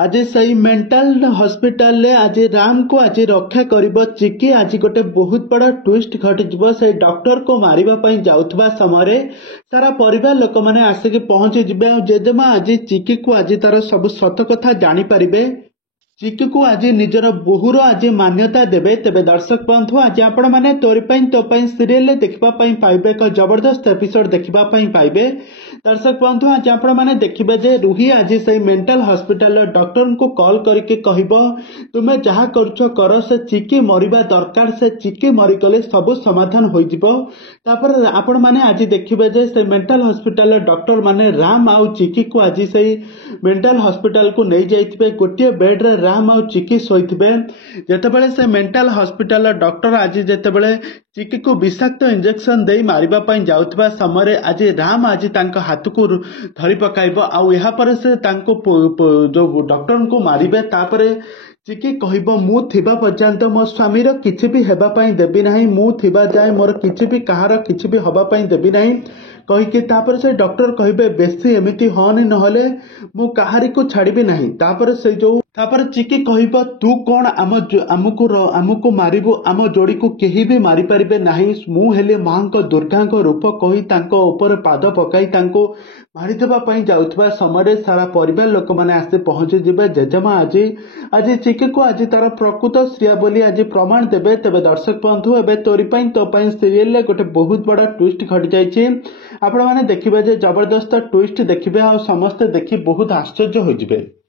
आज सही mental hospital ले आज राम को आज रक्षा करिबो चिकी आज गोटे बहुत बड़ा ट्विस्ट घटिଯିबो से डॉक्टर को मारिबा पई जाउथबा समय सारा परिवार लोक माने आसिक पहुंची जिबे जेजेमा आज चिकी को आज तार सब सत कथा जानी परिबे चिकी को आज निजर बोहुर आज मान्यता देबे तेबे दर्शक बंधु आज आपण माने तोरी पई तो पई सीरियल देखिबा पई पाइबे एक जबरदस्त एपिसोड देखिबा पई पाइबे दर्शक बंधु आज आपण माने देखिबे जे रूही आज से मेंटल हॉस्पिटल डॉक्टर को कॉल करके कहबो तुमे जहा करछो कर से चिकी मरिबा दरकार से चिकी मरि गले सब समाधान होई जिवो तापर आपण माने आज देखिबे जे से मेंटल हॉस्पिटल डॉक्टर माने राम आ चिकी को आज से मेंटल हॉस्पिटल को नै जाइथिबे गोटिए बेड रे राम आ चिकी सोइथिबे जेतेबेले से मेंटल हॉस्पिटल डॉक्टर आज जेतेबेले चिकी को विषाक्त इंजेक्शन दे मारिबा पई जाउथबा समय आज राम आज तांको हाथ को धरी पकाइबो आ यहाँ पर से तांको जो डॉक्टर को मारिबे तापर चिकी कहबो मु थिबा पर्यंत मो स्वामी रो किछि भी हेबा पई देबी नाही मु थिबा जाय मोर किछि भी कहार किछि भी हबा पई देबी नाही कहिके तापर से डॉक्टर कहबे बेसी एमिति हनी नहले मु कहारी को छाड़बी नाही तापर से जो तापर चिकी कहबो तू कोन आमको मारिबो आम जोड़ी को केही भी मारि परिबे नाही मु हेले मां को दुर्गा को रूप कहि तांको ऊपर पाद पकाई तांको मारि देबा पई जाउथबा समय सारा परिवार लोक माने आसे पहुंची जिबे जेजेमा आज चिकी को आज तार प्रकृत श्रिया बोली आज प्रमाण देबे तेबे दर्शक बंधु एबे तोरी पई तो पई सीरियल ले गोटे बहुत बड़ा ट्विस्ट घट जाइछि आपण माने देखिबे जे जबरदस्त ट्विस्ट देखिबे आ समस्त देखि बहुत आश्चर्य होई जिबे।